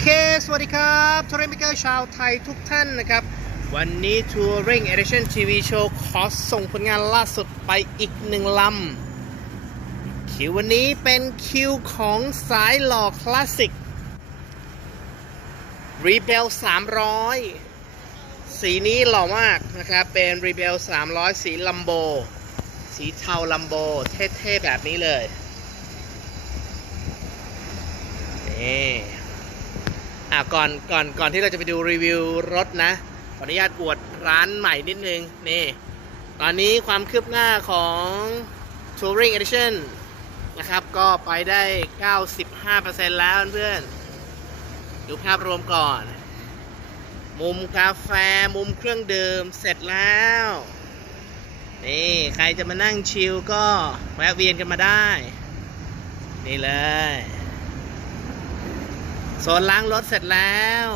เค สวัสดีครับทัวริงเมเกอร์ชาวไทยทุกท่านนะครับ วันนี้ Touring Edition TV Show ขอส่งผลงานล่าสุดไปอีกหนึ่งลำ คิววันนี้เป็นคิวของสายหล่อคลาสสิก Rebel 300 สีนี้หล่อมากนะครับ เป็น Rebel 300 สีลัมโบ สีเทาลัมโบ เท่ ๆ แบบนี้เลยนี่ อะก่อนก่อนก่อนที่เราจะไปดูรีวิวรถนะขออนุญาตอวดร้านใหม่นิดนึงนี่ตอนนี้ความคืบหน้าของ Touring Edition นะครับก็ไปได้ 95%แล้วเพื่อนดูภาพรวมก่อน มุมกาแฟมุมเครื่องดื่มเสร็จแล้ว นี่ ใครจะมานั่งชิลก็แวะเวียนกันมาได้ นี่เลย โซนล้างรถเสร็จแล้ว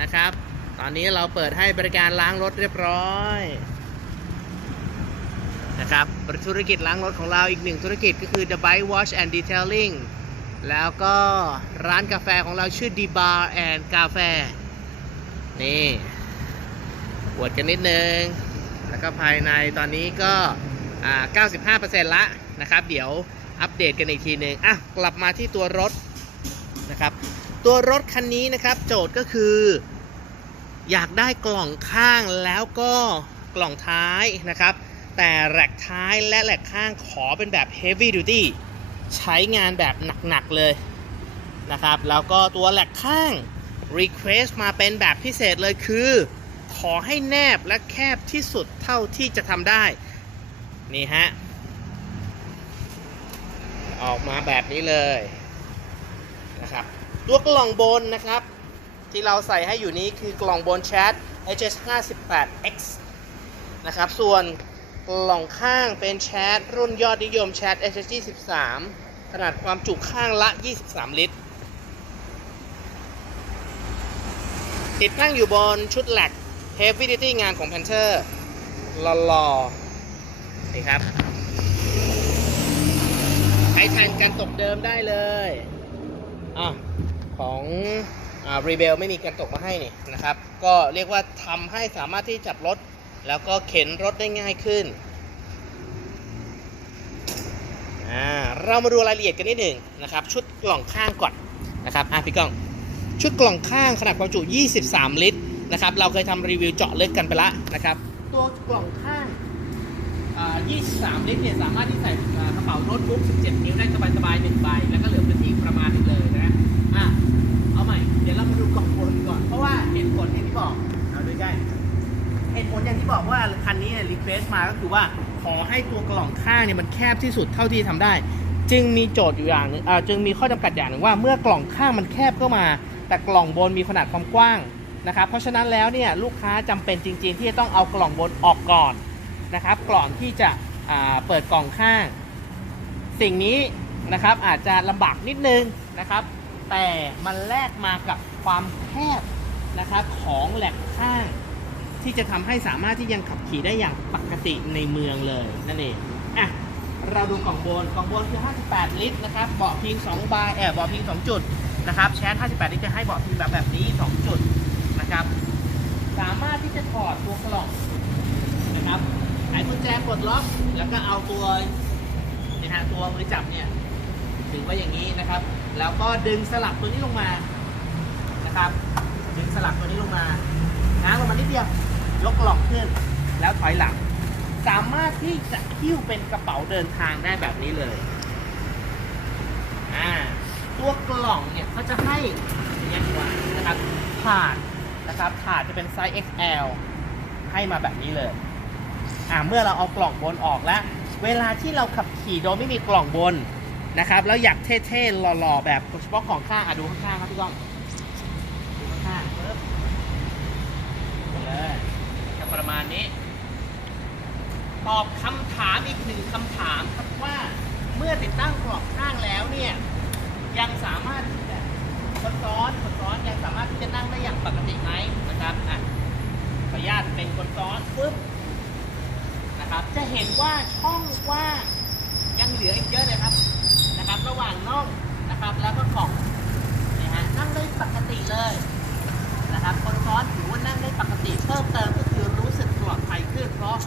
นะครับ ตอนนี้เราเปิดให้บริการล้างรถเรียบร้อยนะครับธุรกิจล้างรถของเราอีกหนึ่งธุรกิจก็คือ The Bike Wash and Detailing แล้วก็ร้านกาแฟของเราชื่อ D Bar and กาแฟนี่อวดกันนิดนึง แล้วก็ภายในตอนนี้ก็อ่า95%ละนะครับ เดี๋ยวอัปเดตกันอีกทีหนึ่งอะกลับมาที่ตัวรถนะครับ ตัวรถคันนี้นะครับ โจทย์ก็คือ อยากได้กล่องข้างแล้วก็กล่องท้ายนะครับ แต่แหลกท้ายและแหลกข้างขอเป็นแบบ heavy duty ใช้งานแบบหนัก ๆ เลยนะครับ แล้วก็ตัวแหลกข้าง request มาเป็นแบบพิเศษเลยคือ ขอให้แนบและแคบที่สุดเท่าที่จะทำได้ นี่ฮะ ออกมาแบบนี้เลยนะครับ ตัวกล่องบนนะครับ ที่เราใส่ให้อยู่นี้คือกล่องบนแชท HS58X นะครับ ส่วนกล่องข้างเป็นแชทรุ่นยอดนิยมแชท HG13 ขนาดความจุข้างละ 23 ลิตร ติดตั้งอยู่บนชุดแหลก Heavy Duty งานของ Panther หล่อๆนี่ครับใช้แทนการตกเดิมได้เลยอะ ของอ่า Rebel ไม่มีการตกมาให้นี่นะครับ ก็เรียกว่าทำให้สามารถที่จับรถ แล้วก็เข็นรถได้ง่ายขึ้นอ่าเรามาดูรายละเอียดกันนิดหนึ่งนะครับ ชุดกล่องข้างก่อนนะครับอะพี่กล้อง ชุดกล่องข้างขนาดความจุ 23 ลิตรนะครับ เราเคยทำรีวิวเจาะลึกกันไปแล้วนะครับ ตัวกล่องข้างอ่า23 ลิตรเนี่ยสามารถที่ใส่กระเป๋าโน้ตบุ๊ก 17 นิ้วได้สบายๆหนึ่งใบ แล้วก็เหลือพื้นที่ประมาณ ว่าเหตุผลอย่างที่บอกเอาดูใกล้เหตุผลอย่างที่บอกว่าคันนี้รีเควสมาก็คือว่าขอให้ตัวกล่องข้างเนี่ยมันแคบที่สุดเท่าที่ทำได้ จึงมีโจทย์อยู่อย่างนึงอ่าจึงมีข้อจำกัดอย่างหนึ่งว่าเมื่อกล่องข้างมันแคบเข้ามา แต่กล่องบนมีขนาดความกว้างนะครับเพราะฉะนั้นแล้วเนี่ยลูกค้าจำเป็นจริง ๆ ที่จะต้องเอากล่องบนออกก่อนนะครับกล่องที่จะอ่าเปิดกล่องข้าง สิ่งนี้นะครับอาจจะลำบากนิดนึงนะครับ แต่มันแลกมากับความแคบ นะครับของแหลกข้างที่จะทำให้สามารถที่ยังขับขี่ได้อย่างปกติในเมืองเลยนั่นเองอะเราดูกล่องบนกล่องบนคือ 58 ลิตรนะครับเบาะพิง2บายเออเบาะพิง 2 จุดนะครับแชท58 ลิตรจะให้เบาะพิงแบบแบบนี้ 2 จุดนะครับ สามารถที่จะถอดตัวกล่องนะครับไขกุญแจปลดล็อก แล้วก็เอาตัวนะฮะตัวมือจับเนี่ยถึงไว้อย่างนี้นะครับ แล้วก็ดึงสลักตัวนี้ลงมานะครับ สลักตัวนี้ลงมาง้างลงมานิดเดียวยกกล่องขึ้น แล้วถอยหลัง สามารถที่จะหิ้วเป็นกระเป๋าเดินทางได้แบบนี้เลยอ่าตัวกล่องเนี่ยเขาจะให้อย่างนี้ดีกว่านะครับถาดนะครับถาดจะเป็นไซส์ XL ให้มาแบบนี้เลยอ่าเมื่อเราเอากล่องบนออกแล้ว เวลาที่เราขับขี่โดยไม่มีกล่องบนนะครับ แล้วอยากเท่ๆหล่อๆแบบเฉพาะของข้างอะดูข้างๆครับพี่ก้อง ดูข้างๆปึ๊บ เลยจะ ประมาณนี้ ตอบคำถามอีกหนึ่งคำถามครับว่าเมื่อติดตั้งกรอบข้างแล้วเนี่ยยังสามารถที่จะซ้อนซ้อนยังสามารถที่จะนั่งได้อย่างปกติไหมนะครับอะขออนุญาตเป็นคนซ้อนปุ๊บนะครับ จะเห็นว่าช่องว่างยังเหลืออีกเยอะเลยครับนะครับ ระหว่างน่องนะครับ แล้วก็กล่องนะฮะนั่งได้ปกติเลย คนซ้อนถือว่านั่งได้ปกติเพิ่มเติมก็คือรู้สึกปลอดภัยขึ้นเพราะ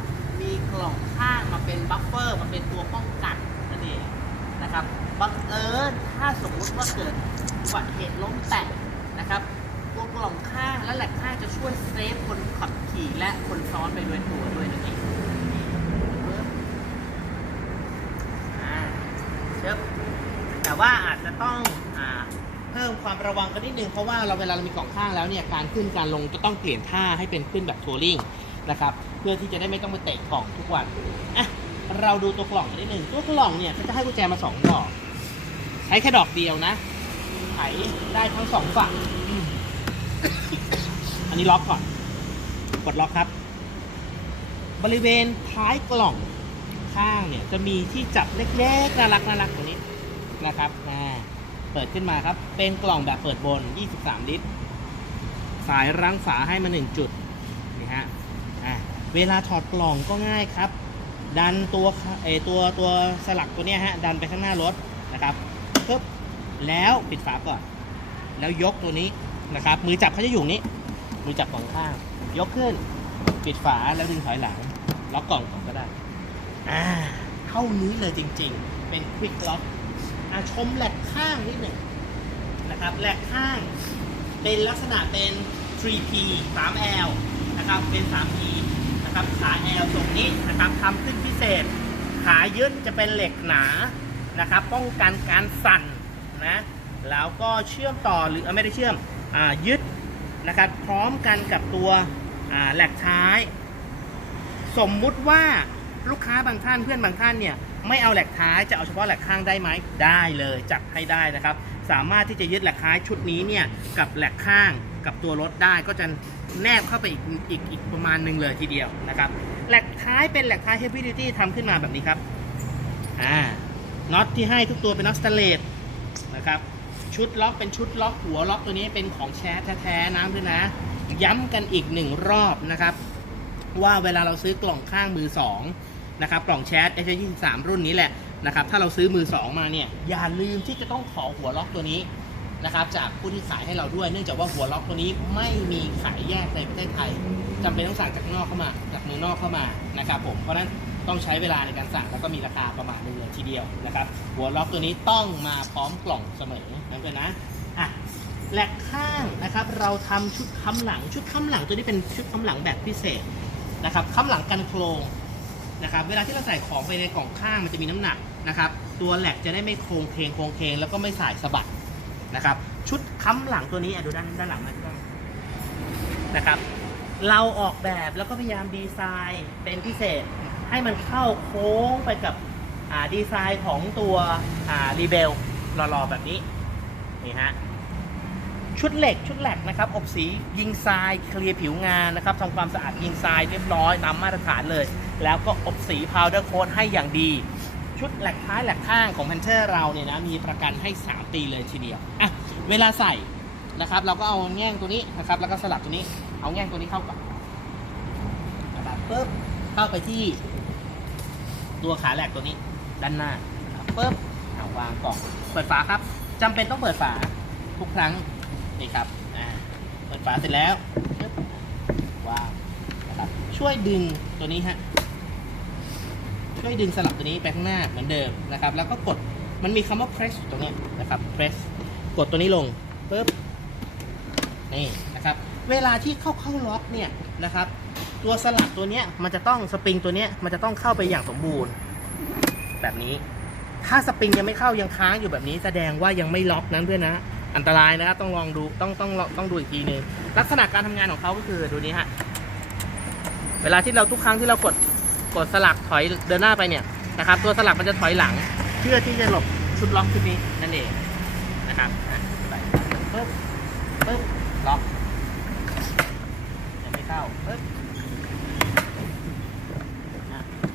มีกล่องข้างมาเป็นบัฟเฟอร์มาเป็นตัวป้องกันนั่นเองนะครับบังเอิญถ้าสมมุติว่าเกิดอุบัติเหตุล้มแตกนะครับตัวกล่องข้างและแหลกข้างจะช่วยเซฟคนขับขี่และคนซ้อนไปด้วยตัวด้วยนั่นเองเชิบแต่ว่าอาจจะต้อง เพิ่มความระวังกันนิดนึงเพราะว่าเราเวลาเรามีกล่องข้างแล้วเนี่ยการขึ้นการลงจะต้องเปลี่ยนท่าให้เป็นขึ้นแบบทัวริงนะครับเพื่อที่จะได้ไม่ต้องไปเตะกล่องทุกวันอะเราดูตัวกล่องกันนิดนึงตัวกล่องเนี่ยเขาจะให้กุญแจมาสองดอก ใช้แค่ดอกเดียวนะไขได้ทั้งสองฝั่งอันนี้ล็อกก่อนกดล็อกครับ บริเวณท้ายกล่องข้างเนี่ยจะมีที่จับเล็กๆน่ารักน่ารักตรงนี้นะครับอ่า เปิดขึ้นมาครับ เป็นกล่องแบบเปิดบน 23 ลิตร สายรั้งฝาให้มา 1 จุด นี่ฮะ อะ เวลาถอดกล่องก็ง่ายครับ ดันตัวเอตัวตัวสลักตัวเนี้ยฮะ ดันไปข้างหน้ารถนะครับปึ๊บ แล้วปิดฝาก่อน แล้วยกตัวนี้นะครับ มือจับเขาจะอยู่นี้ มือจับสองข้าง ยกขึ้น ปิดฝาแล้วดึงถอยหลัง ล็อกกล่องก่อนก็ได้ อ่า เท่านี้เลยจริง ๆ เป็นควิกล็อก ชมแหลกข้างนิดหนึ่งนะครับแหลกข้างเป็นลักษณะเป็น 3P 3L นะครับเป็น 3P นะครับขา L ตรงนี้นะครับทำขึ้นพิเศษ ขายึดจะเป็นเหล็กหนานะครับป้องกันการสั่นนะแล้วก็เชื่อมต่อหรือไม่ได้เชื่อมอายึดนะครับพร้อมกันกับตัวอ่าแหลกท้าย สมมุติว่าลูกค้าบางท่านเพื่อนบางท่านเนี่ย ไม่เอาแหลกท้ายจะเอาเฉพาะแหลกข้างได้ไหมได้เลยจัดให้ได้นะครับ สามารถที่จะยึดแหลกท้ายชุดนี้เนี่ยกับแหลกข้างกับตัวรถได้ก็จะแนบเข้าไปอีกอีกอีกประมาณหนึ่งเลยทีเดียวนะครับแหลกท้ายเป็นแหลกท้าย heavy duty ทำขึ้นมาแบบนี้ครับอ่าน็อตที่ให้ทุกตัวเป็นน็อตสแตเลสนะครับชุดล็อกเป็นชุดล็อกหัวล็อกตัวนี้เป็นของแช้แท้ๆนะเพื่อนนะ ย้ำกันอีกหนึ่งรอบนะครับ ว่าเวลาเราซื้อกล่องข้างมือสอง นะครับกล่องแชท h 23 รุ่นนี้แหละนะครับถ้าเราซื้อมือสองมาเนี่ยอย่าลืมที่จะต้องขอหัวล็อกตัวนี้นะครับจากผู้ที่ขายให้เราด้วย เนื่องจากว่าหัวล็อกตัวนี้ไม่มีขายแยกในประเทศไทยจำเป็นต้องสั่งจากนอกเข้ามา จากเมืองนอกเข้ามานะครับผมเพราะฉะนั้นต้องใช้เวลาในการสั่งแล้วก็มีราคาประมาณหนึงเลยทีเดียวนะครับหัวล็อกตัวนี้ต้องมาพร้อมกล่องเสมอนะเพื่อนนะอะแหลกข้างนะครับเราทำชุดค้ำหลังชุดค้ำหลังตัวนี้เป็นชุดค้ำหลังแบบพิเศษนะครับค้ำหลังกันโครง นะครับเวลาที่เราใส่ของไปในกล่องข้างมันจะมีน้ำหนักนะครับตัวแหลกจะได้ไม่โครงเคงโครงเคงแล้วก็ไม่สายสะบัดนะครับชุดค้ำหลังตัวนี้ดูด้านด้านหลังนะครับนะครับเราออกแบบแล้วก็พยายามดีไซน์เป็นพิเศษ ให้มันเข้าโค้งไปกับดีไซน์ของตัวรีเบลหล่อๆแบบนี้นี่ฮะชุดเหล็กชุดแหลกนะครับอบสียิงทรายเคลียร์ผิวงานนะครับทำความสะอาดยิงทรายเรียบร้อยตามมาตรฐานเลย แล้วก็อบสีพาวเดอร์โค้ดให้อย่างดี ชุดแหลกท้ายแหลกข้างของ p พนเทอร์เราเนี่ยนะ มีประกันให้ 3 ปีเลยทีเดียวอะเวลาใส่นะครับเราก็เอาแง่งตัวนี้นะครับ แล้วก็สลับตัวนี้ เอาแง่งตัวนี้เข้าก่อนะครับปึ๊บเข้าไปที่ ตัวขาแหลกตัวนี้ด้านหน้านะครับปึ๊บเอาวางกล่องเปิดฝาครับจำเป็นต้องเปิดฝาทุกครั้งนี่ครับอ่าเปิดฝาเสร็จแล้วว้าวนะครับช่วยดึงตัวนี้ฮะ ช่วยดึงสลับตัวนี้ไปข้างหน้าเหมือนเดิมนะครับ แล้วก็กดมันมีคำว่า press อยู่ตรงนี้นะครับ press กดตัวนี้ลงปึ๊บนี่นะครับ เวลาที่เข้าเข้าล็อกเนี่ยนะครับ ตัวสลับตัวเนี้ยมันจะต้องสปริงตัวเนี้ยมันจะต้องเข้าไปอย่างสมบูรณ์ แบบนี้ ถ้าสปริงยังไม่เข้ายังค้างอยู่แบบนี้ แสดงว่ายังไม่ล็อกนั้นเพื่อนนะอันตรายนะครับต้องลองดูต้องต้องต้องต้องดูอีกทีนึงลักษณะการทำงานของเขาก็คือดูนี้ฮะเวลาที่เราทุกครั้งที่เรากด กดสลักถอยเดินหน้าไปเนี่ยนะครับ ตัวสลักมันจะถอยหลัง เพื่อที่จะหลบชุดล็อกชุดนี้นั่นเองนะครับปึ๊บปึ๊บล็อกยังไม่เข้าปึ๊บ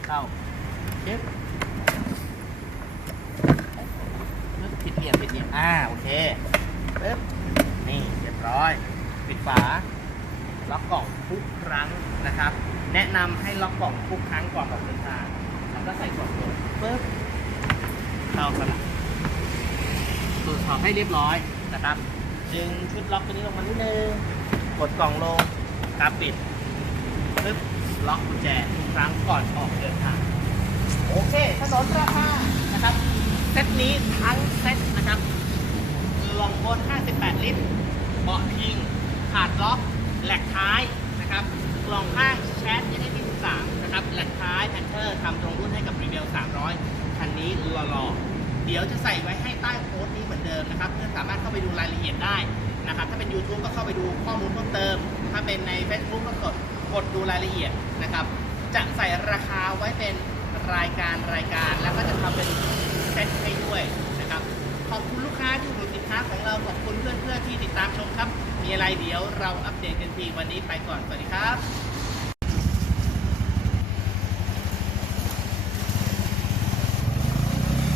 เข้าเช็คปึ๊บผิดเหลี่ยมผิดเหลี่ยมอ่าโอเคปึ๊บนี่เรียบร้อย ปิดฝาล็อกกล่องทุกครั้งนะครับ แนะนำให้ล็อกกล่องทุกครั้งก่อนออกเดินทางแล้วก็ใส่กล่องลงปึ๊บเข้าสลับตรวจสอบให้เรียบร้อยนะครับดึงชุดล็อกตัวนี้ลงมานิดนึงกดกล่องลงกาปิดปึ๊บล็อกกุญแจทุกครั้งก่อนออกเดินทาง โอเคถนนราคานะครับ เซตนี้ทั้งเซตนะครับลองบน 58 ลิตร เบาะพิง ขาดล็อก แหลกท้ายนะครับ กล่องข้างแชทยี่ห้ที่13นะครับแหลกท้ายแพนเทอร์ทำตรงรุ่นให้กับรีเวล300 คันนี้หล่อๆเดี๋ยวจะใส่ไว้ให้ใต้โพสต์นี้เหมือนเดิมนะครับเพื่อนสามารถเข้าไปดูรายละเอียดได้นะครับถ้าเป็น YouTube ก็เข้าไปดูข้อมูลเพิ่มเติม ถ้าเป็นใน Facebook ก็กดกดดูรายละเอียดนะครับ จะใส่ราคาไว้เป็นรายการรายการ แล้วก็จะทำเป็นเซตให้ด้วยนะครับ ขอบคุณลูกค้าที่อุดหนุน ค้าของเราขอบคุณเพื่อนๆที่ติดตามชมครับ มีอะไรเดี๋ยวเราอัปเดตกันทีวันนี้ไปก่อน สวัสดีครับ